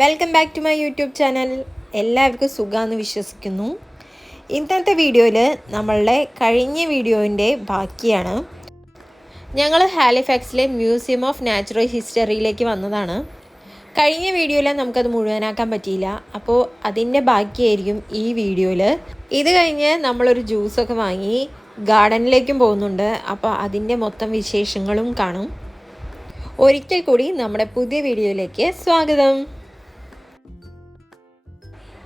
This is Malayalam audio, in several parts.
Welcome back to my YouTube channel. എല്ലാവർക്കും സുഖമാണെന്ന് വിശ്വസിക്കുന്നു. ഇന്നത്തെ വീഡിയോയിൽ നമ്മളുടെ കഴിഞ്ഞ വീഡിയോൻ്റെ ബാക്കിയാണ്. ഞങ്ങൾ ഹാലിഫാക്സിലെ മ്യൂസിയം ഓഫ് നാച്ചുറൽ ഹിസ്റ്ററിയിലേക്ക് വന്നതാണ്. കഴിഞ്ഞ വീഡിയോയിൽ നമുക്കത് മുഴുവനാക്കാൻ പറ്റിയില്ല, അപ്പോൾ അതിൻ്റെ ബാക്കിയായിരിക്കും ഈ വീഡിയോയിൽ. ഇത് കഴിഞ്ഞ് നമ്മളൊരു ജ്യൂസൊക്കെ വാങ്ങി ഗാർഡനിലേക്കും പോകുന്നുണ്ട്. അപ്പോൾ അതിൻ്റെ മൊത്തം വിശേഷങ്ങളും കാണും. ഒരിക്കൽ കൂടി നമ്മുടെ പുതിയ വീഡിയോയിലേക്ക് സ്വാഗതം.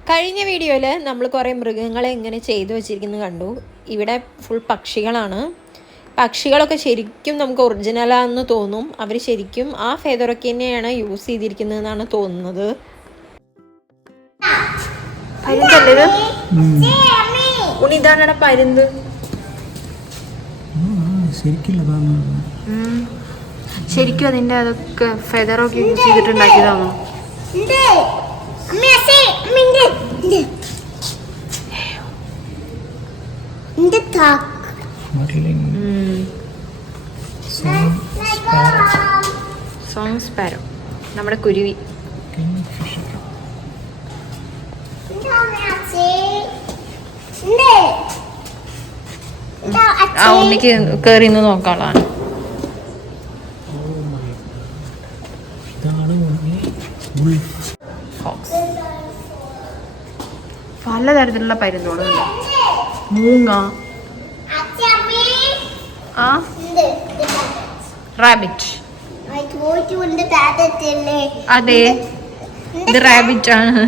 കഴിഞ്ഞ വീഡിയോയിൽ നമ്മൾ കുറേ മൃഗങ്ങളെ ഇങ്ങനെ ചെയ്തു വച്ചിരിക്കുന്നത് കണ്ടു. ഇവിടെ ഫുൾ പക്ഷികളാണ്. പക്ഷികളൊക്കെ ശരിക്കും നമുക്ക് ഒറിജിനലാണെന്ന് തോന്നും. അവർ ശരിക്കും ആ ഫെദറൊക്കെ തന്നെയാണ് യൂസ് ചെയ്തിരിക്കുന്നതെന്നാണ് തോന്നുന്നത്. ഇതാണ് പരുന്ത്. ശരിക്കും അതിൻ്റെ അതൊക്കെ ഫെദറൊക്കെ യൂസ് ചെയ്തിട്ടുണ്ടാക്കിയതാണോ? സോങ് സ്പാരോ, നമ്മുടെ കുരുവി. ആ ഉണ്ണിക്ക് കേറി നിന്ന് നോക്കാളാണ്. പലതരത്തിലുള്ള പരുന്തോളുണ്ട്. മൂങ്ങ, റാബിറ്റ്. അതെ, ഇത് റാബിറ്റ് ആണ്.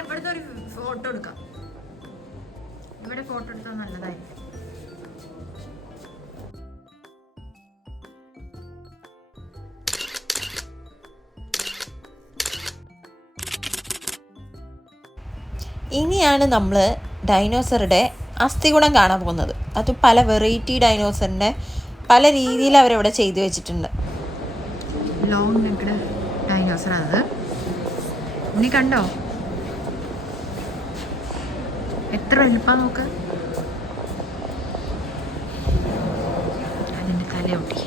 ഇവിടുത്തെ ഒരു ഫോട്ടോ എടുക്കാം. ഇവിടെ ഫോട്ടോ എടുത്താൽ നല്ലതായിരിക്കും. ഇനിയാണ് നമ്മൾ ഡൈനോസറുടെ അസ്ഥികൂടം കാണാൻ പോകുന്നത്. അത് പല വെറൈറ്റി ഡൈനോസറിൻ്റെ പല രീതിയിൽ അവരവിടെ ചെയ്തു വെച്ചിട്ടുണ്ട്. ലോങ് നെക്ക്ഡ് ഡൈനോസറാണത്. ഇനി കണ്ടോ എത്ര വലുപ്പാ നോക്ക്. അതിൻ്റെ തലയൊട്ടി.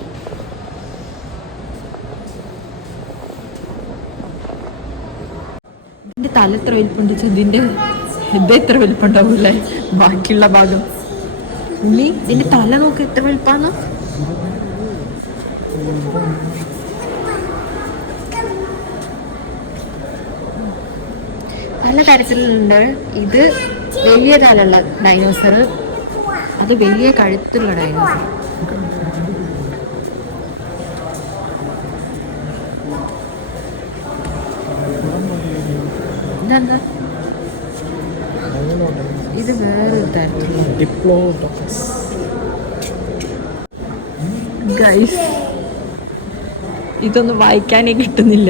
ഇതിൻ്റെ തല എത്ര വലിപ്പുണ്ട്, ഇതിൻ്റെ ഹെഡ് എത്ര വലിപ്പുണ്ടാവൂല്ലേ ബാക്കിയുള്ള ഭാഗം. ഇനി ഇതിൻ്റെ തല നോക്ക് എത്ര വലിപ്പാന്ന്. പല തരത്തിലുണ്ട്. ഇത് വലിയ തലുള്ള ഡൈനോസർ, അത് വലിയ കഴുത്തുള്ള ഡൈനോസർ. ഇതെന്താ? ഇത് വേറൊരു തരത്തിലുള്ള ഗൈസ്, ഇതൊന്നും വായിക്കാനേ കിട്ടുന്നില്ല.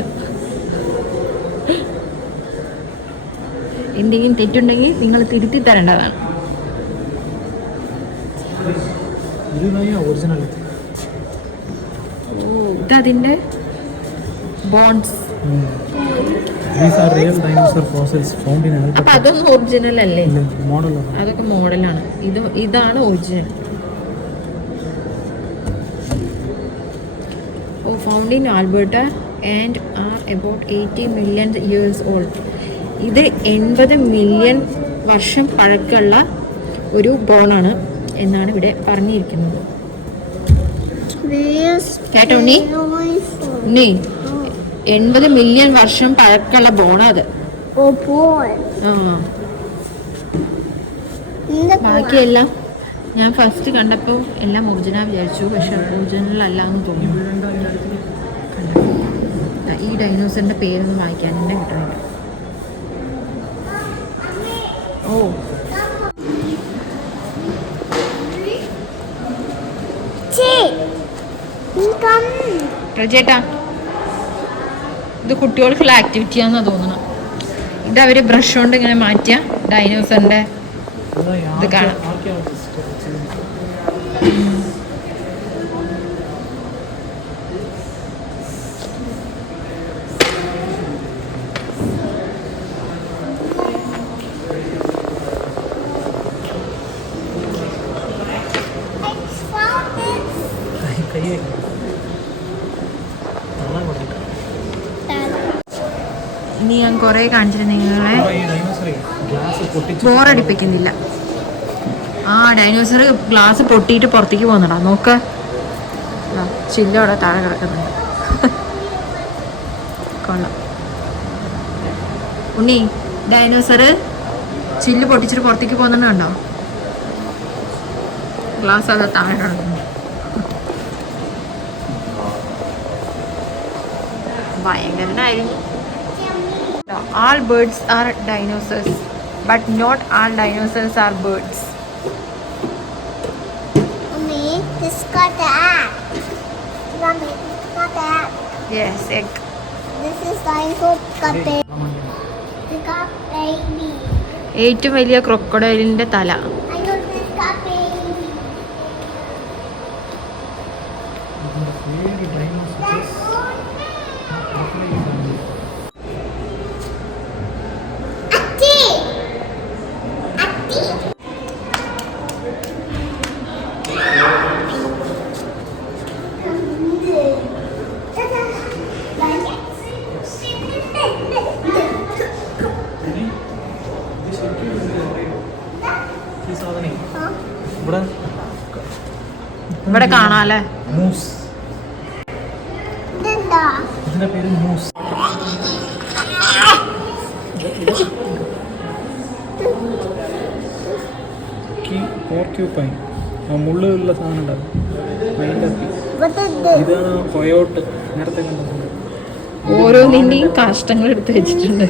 എന്തെങ്കിലും തെറ്റുണ്ടെങ്കിൽ നിങ്ങൾ തിരുത്തി തരേണ്ടതാണ്. ഇതതിൻ്റെ ബോൺസ്. അപ്പൊ അതൊന്നും ഒറിജിനൽ അല്ലേ? അതൊക്കെ മോഡലാണ്. ഇതാണ് original. Found in Alberta and are about 80 million years old. ഇത് 80 മില്യൺ വർഷം പഴക്കമുള്ള ഒരു ബോണാണ് എന്നാണ് ഇവിടെ പറഞ്ഞിരിക്കുന്നത്. കേട്ടോ ഉണ്ണി? 80 മില്യൺ വർഷം പഴക്കമുള്ള ബോണാ അത്. ബാക്കിയെല്ലാം ഞാൻ ഫസ്റ്റ് കണ്ടപ്പോൾ എല്ലാം ഒറിജിനൽ വിചാരിച്ചു, പക്ഷെ ഒറിജിനൽ അല്ല എന്ന് തോന്നുന്നു. ഈ ഡൈനോസറിന്റെ പേരൊന്നും വായിക്കാൻ തന്നെ കിട്ടുന്നുണ്ട്. പ്രജേട്ടാ, ഇത് കുട്ടികൾക്കുള്ള ആക്ടിവിറ്റിയാണെന്നാണ് തോന്നണം. ഇത് അവര് ബ്രഷ് കൊണ്ട് ഇങ്ങനെ മാറ്റിയ ഡൈനോസറിന്റെ ഇത് കാണാം. ഇനി ഞാൻ കുറേ കാണിച്ചിട്ട് നിങ്ങളെ ബോറടിപ്പിക്കുന്നില്ല. ആ ഡൈനോസർ ഗ്ലാസ് പൊട്ടിയിട്ട് പുറത്തേക്ക് പോകുന്നടാ. നോക്ക്, ചില്ലോടെ താഴെ കിടക്കുന്നുണ്ട്. കൊള്ളാം. ഉണ്ണി, ഡൈനോസർ ചില്ല് പൊട്ടിച്ചിട്ട് പുറത്തേക്ക് പോകുന്നുണ്ടോ? ഗ്ലാസ് അത് താഴെ കിടക്കുന്നു. ഭയങ്കരനായിരുന്നു. All birds are dinosaurs, but not all dinosaurs are birds. Mommy, this got the egg. Mommy, got the egg. Yes, egg. This is dinosaur got baby. This got baby. ഏറ്റവും വലിയ ക്രൊക്കഡൈലിന്റെ തല. I know this got baby. ഇവിടെ കാണാല്ലേ മൂസ്. ഇതിന്റെ പേര് മൂസ്. പോർക്യൂപ്പൈൻ, മുള്ളുള്ള സാധനം ഉണ്ടാകും. ഇതാണ് കൊയോട്ട്, നേരത്തെ കണ്ടത്. ഓരോന്നിന്റെയും കാഷ്ടങ്ങൾ എടുത്ത് വെച്ചിട്ടുണ്ട്.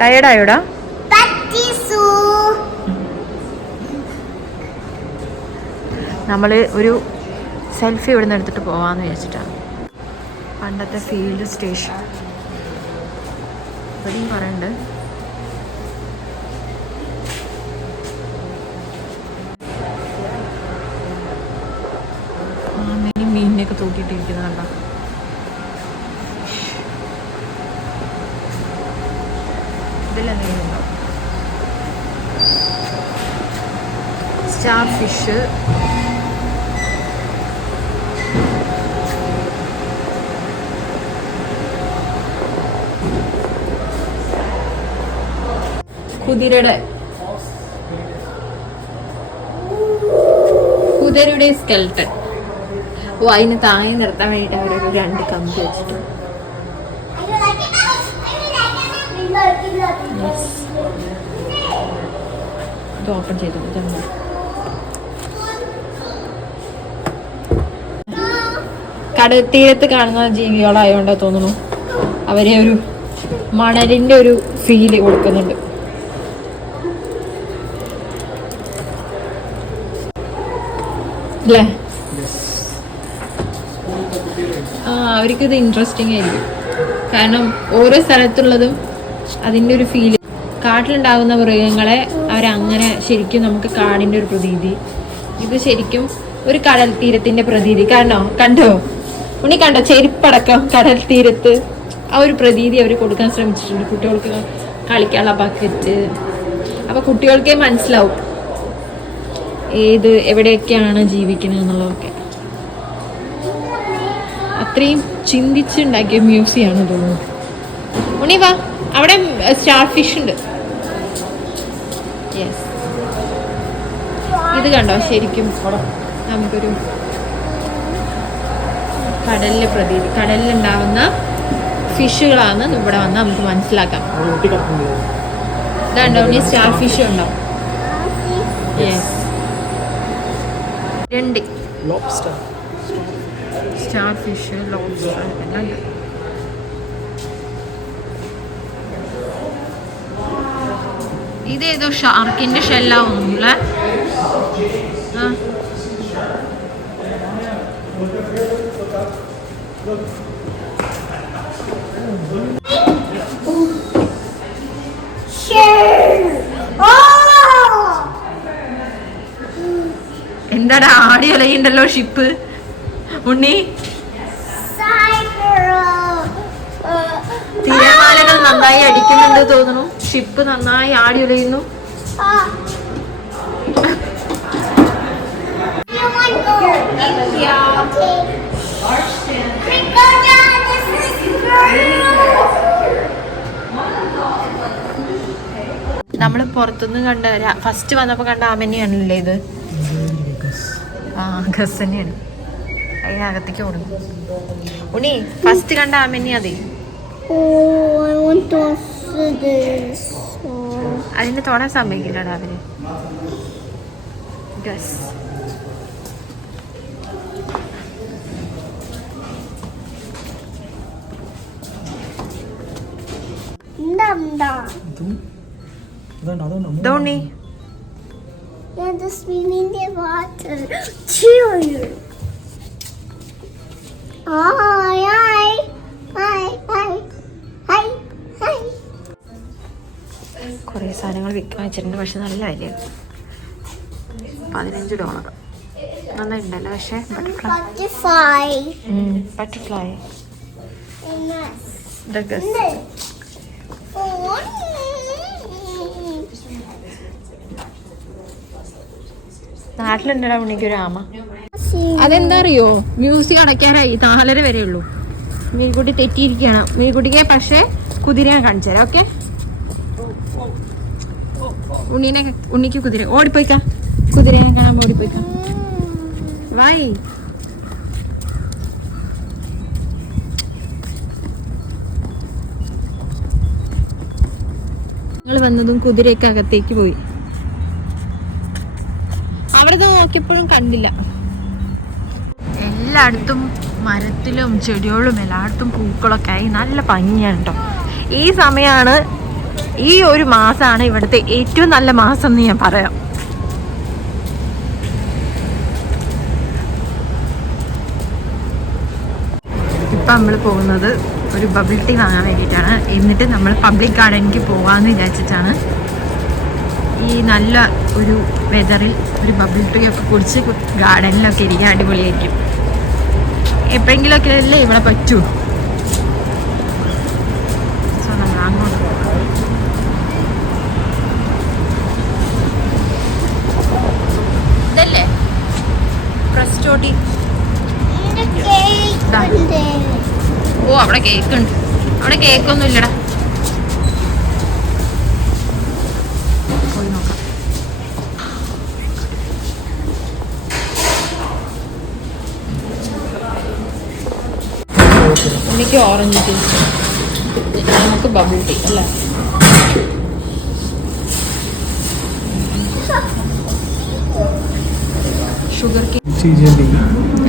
ടയേർഡായോടാ? നമ്മള് ഒരു സെൽഫി ഇവിടെ നിന്ന് എടുത്തിട്ട് പോവാന്ന് വിചാരിച്ചിട്ടാണ്. പണ്ടത്തെ ഫീൽഡ് സ്റ്റേഷൻ ഇവിടെയും പറയുന്നുണ്ട്. മീനിനെയൊക്കെ തൂക്കിയിട്ടിരിക്കുന്നത് കണ്ടോ? ഇതിലെന്തെങ്കിലും ഉണ്ടോ? സ്റ്റാർ ഫിഷ്, കുതിരയുടെ സ്കെൽട്ടൺ. ഓ, അതിന് താങ്ങി നിർത്താൻ വേണ്ടിയിട്ട് അവരൊരു 2 കമ്പി വെച്ചിട്ട്. ഇത് ഓപ്പൺ ചെയ്തു. കടൽ തീരത്ത് കാണുന്ന ജീവികളായോണ്ടാ തോന്നുന്നു അവരെ ഒരു മണലിന്റെ ഒരു ഫീല് കൊടുക്കുന്നുണ്ട്. അല്ലേ? അവർക്കിത് ഇൻട്രസ്റ്റിംഗ് ആയിരിക്കും. കാരണം ഓരോ സ്ഥലത്തുള്ളതും അതിൻ്റെ ഒരു ഫീല്. കാട്ടിലുണ്ടാകുന്ന മൃഗങ്ങളെ അവരങ്ങനെ ശരിക്കും നമുക്ക് കാടിൻ്റെ ഒരു പ്രതീതി. ഇത് ശരിക്കും ഒരു കടൽ തീരത്തിൻ്റെ പ്രതീതി. കണ്ടോ ഉണ്ണി, കണ്ടോ ചെരുപ്പടക്കം കടൽ തീരത്ത് ആ ഒരു പ്രതീതി അവർ കൊടുക്കാൻ ശ്രമിച്ചിട്ടുണ്ട്. കുട്ടികൾക്ക് കളിക്കാനുള്ള ബക്കറ്റ്. അപ്പോൾ കുട്ടികൾക്കേ മനസ്സിലാവും എവിടെയൊക്കെയാണ് ജീവിക്കുന്നത് എന്നുള്ളതൊക്കെ. അത്രയും ചിന്തിച്ചുണ്ടാക്കിയ മ്യൂസിയമാണ് തോന്നുന്നു. ഉണ്ണി വാ, അവിടെ സ്റ്റാർ ഫിഷ് ഉണ്ട്. യെസ്, ഇത് കണ്ടോ? ശരിക്കും നമുക്കൊരു കടലിലെ പ്രതീതി. കടലിലുണ്ടാവുന്ന ഫിഷുകളാണ് ഇവിടെ വന്ന് നമുക്ക് മനസ്സിലാക്കാം. ഇതുണ്ടോ ഉണ്ണി? സ്റ്റാർ ഫിഷ് ഉണ്ടോ? Yes, 2 lobster, star fish, lobster എല്ലാം ഉണ്ട്. ഇതേതോ ഷാർക്കിന്റെ ഷെല്ലാവുന്നില്ല. എന്താടാ ആടി അലയുണ്ടല്ലോ ഷിപ്പ് ഉണ്ണി? നന്നായി അടിക്കുന്നുണ്ട് തോന്നുന്നു. ഷിപ്പ് നന്നായി ആടി ഉലയുന്നു. You want to go? Okay. Ricotta, this is നമ്മൾ പുറത്തുനിന്ന് കണ്ട ഫസ്റ്റ് വന്നപ്പോൾ കണ്ട ആമനെയാണല്ലേ ഇത്? ആ ഗസ് തന്നെയാണ്. അതിനകത്തേക്ക് ഓടുന്നു. ഉണ്ണി ഫസ്റ്റ് കണ്ട ആമനെ അതെ. Oh, I want to see this. അതിന് തൊടാൻ സമ്മതിക്കില്ലടാ അവര്. Guess Dhoni Yeah, the swimming in the water. Cheer. Oh, hi. Hi, hi. Hi, hi. കുറേ സാധനങ്ങൾ വിൽക്കാൻ വെച്ചിട്ടുണ്ട്. പക്ഷെ നല്ല വിലയാണ്. $15. നന്നായിട്ടുണ്ടല്ലോ. പക്ഷേ Butterfly. Butterfly Oh. നാട്ടിലുണ്ടടാ ഉണ്ണിക്കൊരു ആമ. അതെന്താ അറിയോ? മ്യൂസിയം അടയ്ക്കാറായി. 4:30 വരെ ഉള്ളൂ. മീൻകുട്ടി തെറ്റിയിരിക്കുകയാണ്. മീൻകുട്ടിക്ക് പക്ഷേ കുതിരയെ കാണിച്ചു തരാം. ഓക്കെ, ഉണ്ണിക്ക് കുതിര ഓടിപ്പോയിക്കാം. കുതിരയെ കാണാൻ ഓടിപ്പോയിക്കാം. വായി ഞങ്ങൾ വന്നതും കുതിരയൊക്കെ അകത്തേക്ക് പോയി. അവിടെ നോക്കിയപ്പോഴും കണ്ടില്ല. എല്ലായിടത്തും മരത്തിലും ചെടികളും എല്ലായിടത്തും പൂക്കളൊക്കെ ആയി നല്ല ഭംഗിയാണ് കേട്ടോ. ഈ സമയമാണ്, ഈ ഒരു മാസമാണ് ഇവിടുത്തെ ഏറ്റവും നല്ല മാസം എന്ന് ഞാൻ പറയാം. ഇപ്പം നമ്മൾ പോകുന്നത് ഒരു ബബിൾ ടീ വാങ്ങാൻ വേണ്ടിയിട്ടാണ്. എന്നിട്ട് നമ്മൾ പബ്ലിക് ഗാർഡനിലേക്ക് പോകാമെന്ന് വിചാരിച്ചിട്ടാണ്. ഈ നല്ല ഒരു വെതറിൽ ഒരു ബബിൾ ടീ ഒക്കെ കുടിച്ച് ഗാർഡനിലൊക്കെ ഇരിക്കാൻ അടിപൊളിയായിരിക്കും. എപ്പോഴെങ്കിലുമൊക്കെ അല്ലേ ഇവിടെ പറ്റൂ. സോ നമ്മൾ അങ്ങോട്ട് പോകാം. ഇതല്ലേ പ്രസ്റ്റോട്ടി? ഓ അവിടെ കേക്ക് ഉണ്ട്. അവിടെ കേക്കൊന്നും ഇല്ലടാ. പോയി നോക്കാം. എനിക്ക് ഓറഞ്ച് ജ്യൂസ്, നമുക്ക് ബബിൾ ടീ അല്ലേ? ഷുഗർ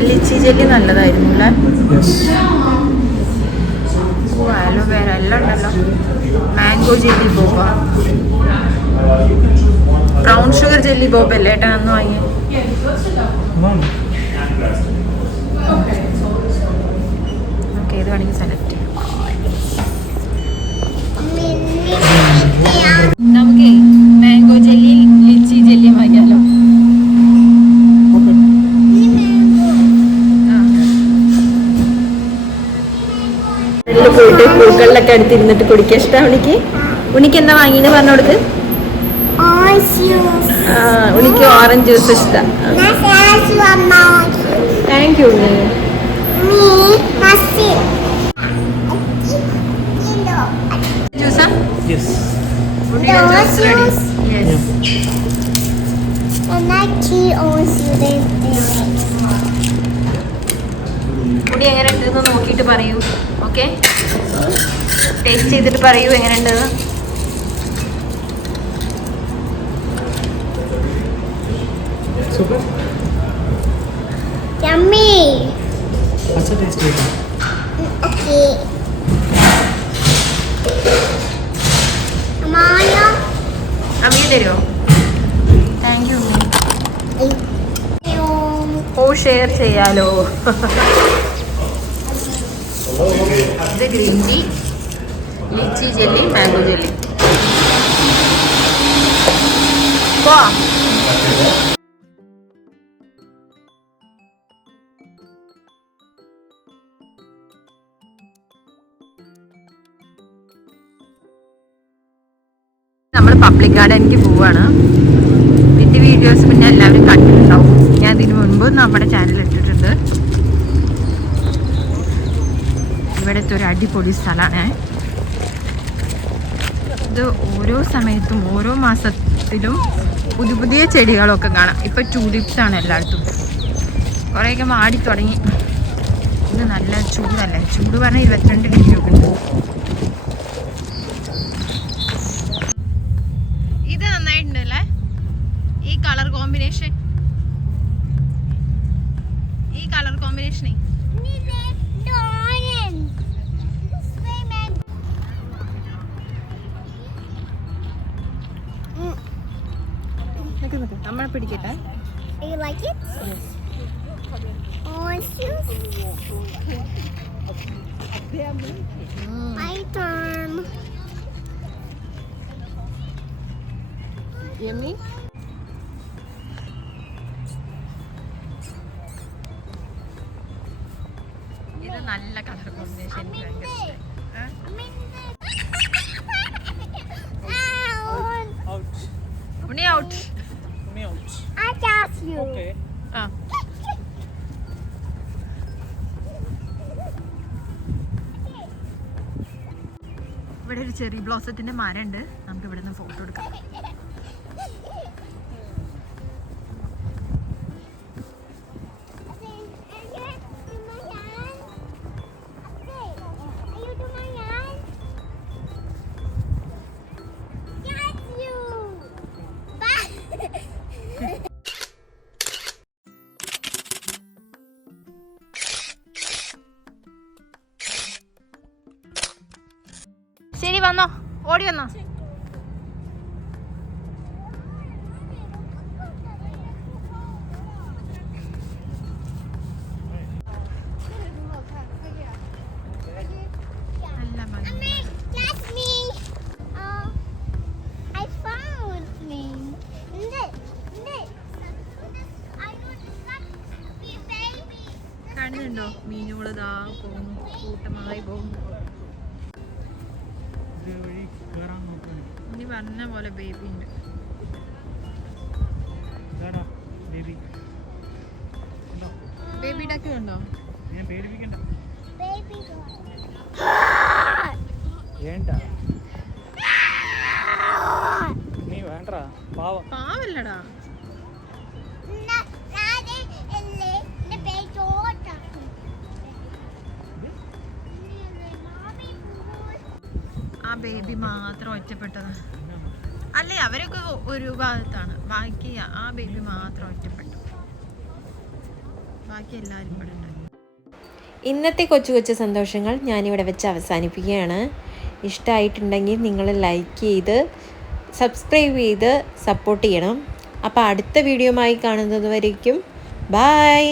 ലിച്ചി ജെല്ലി നല്ലതായിരുന്നു അല്ലേ? ഓ അലോവേര എല്ലാം ഉണ്ടല്ലോ. Mango jelly boba, brown sugar jelly boba അല്ലേ ഏട്ടാ അന്ന് വാങ്ങിയ? നമുക്ക് ഏത് വേണമെങ്കിൽ സെലക്ട് ചെയ്യാം. നമുക്ക് മാംഗോ ജെല്ലി ലിച്ചി ജെല്ലി വാങ്ങിയാലോ? പോയിട്ട് പൂക്കളിലൊക്കെ അടുത്തിരുന്നിട്ട് കുടിക്കാൻ ഇഷ്ടം ഉണിക്ക്. ഉണിക്ക് എന്താ വാങ്ങിയെന്ന് പറഞ്ഞു കൊടുക്ക്. ഉണിക്ക് ഓറഞ്ച് ജ്യൂസ് ഇഷ്ടം. താങ്ക് യു ഉണ്ണി. ജ്യൂസാ? ഉണ്ണി എങ്ങനെ ഉണ്ടെന്ന് നോക്കിയിട്ട് പറയൂ. ഓക്കെ, ടേസ്റ്റ് ചെയ്തിട്ട് പറയൂ എങ്ങനെ ഉണ്ടെന്ന്. Super. Yummy. अच्छा टेस्ट है. Okay. Maya. അമ്മി തരുമോ? Thank you. ഓ ഷെയർ ചെയ്യാലോ. ഇത് green tea, lychee jelly, mango jelly. പോവാം. പബ്ലിക് ഗാർഡനിലേക്ക് പോവുകയാണ്. ഇതിൻ്റെ വീഡിയോസ് പിന്നെ എല്ലാവരും കണ്ടിട്ടുണ്ടാവും. ഞാൻ ഇതിന് മുൻപ് നമ്മുടെ ചാനൽ ഇട്ടിട്ടുണ്ട്. ഇവിടുത്തെ ഒരു അടിപൊളി സ്ഥലമാണ് ഇത്. ഓരോ സമയത്തും ഓരോ മാസത്തിലും പുതിയ പുതിയ ചെടികളൊക്കെ കാണാം. ഇപ്പം ട്യൂലിപ്സാണ് എല്ലായിടത്തും. കുറേയൊക്കെ മാടി തുടങ്ങി. ഇത് നല്ല ചൂടല്ലേ, ചൂട് പറഞ്ഞാൽ 22 ഡിഗ്രി ഒക്കെ ഉണ്ട്. ഇത് നന്നായിട്ടുണ്ടല്ലേ ഈ കളർ കോമ്പിനേഷൻ. ഈ കളർ കോമ്പിനേഷനേ നമ്മളെ പിടിക്കട്ടെ. You like it? Yes. Orange juice. My turn. Yummy. ഇത് നല്ല colour combination. Unni out. I got you. Okay. ആ ഇവിടെ ഒരു ചെറി ബ്ലോസത്തിന്റെ മരം ഉണ്ട്. നമുക്ക് ഇവിടെ നിന്ന് ഫോട്ടോ എടുക്കാം. ശരി, വന്നോ, ഓടി വന്നോ. നല്ല ഭംഗി. That's me. I found me. Look. I want to be baby. കാണുന്നുണ്ടോ മീനുകൾ ഇതാ പോകുന്നു, കൂട്ടമായി പോകുന്നു. ഇനി പറഞ്ഞ പോലെ ബേബി ഉണ്ട്. ബേബി ഡക്ക് ഉണ്ടോ? Baby പാവല്ലടാ. ആ ബേബി മാത്രം ഒറ്റപ്പെട്ടത് അല്ലേ? അവരൊക്കെ ഒരു ഭാഗത്താണ്, ബാക്കി ആ ബേബി മാത്രം ഒറ്റപ്പെട്ടു. ബാക്കി എല്ലാവരും ഇവിടെ ഉണ്ട്. ഇന്നത്തെ കൊച്ചു കൊച്ചു സന്തോഷങ്ങൾ ഞാനിവിടെ വെച്ച് അവസാനിപ്പിക്കുകയാണ്. ഇഷ്ടമായിട്ടുണ്ടെങ്കിൽ നിങ്ങൾ ലൈക്ക് ചെയ്ത് സബ്സ്ക്രൈബ് ചെയ്ത് സപ്പോർട്ട് ചെയ്യണം. അപ്പോൾ അടുത്ത വീഡിയോയുമായി കാണുന്നത് വരേക്കും ബൈ.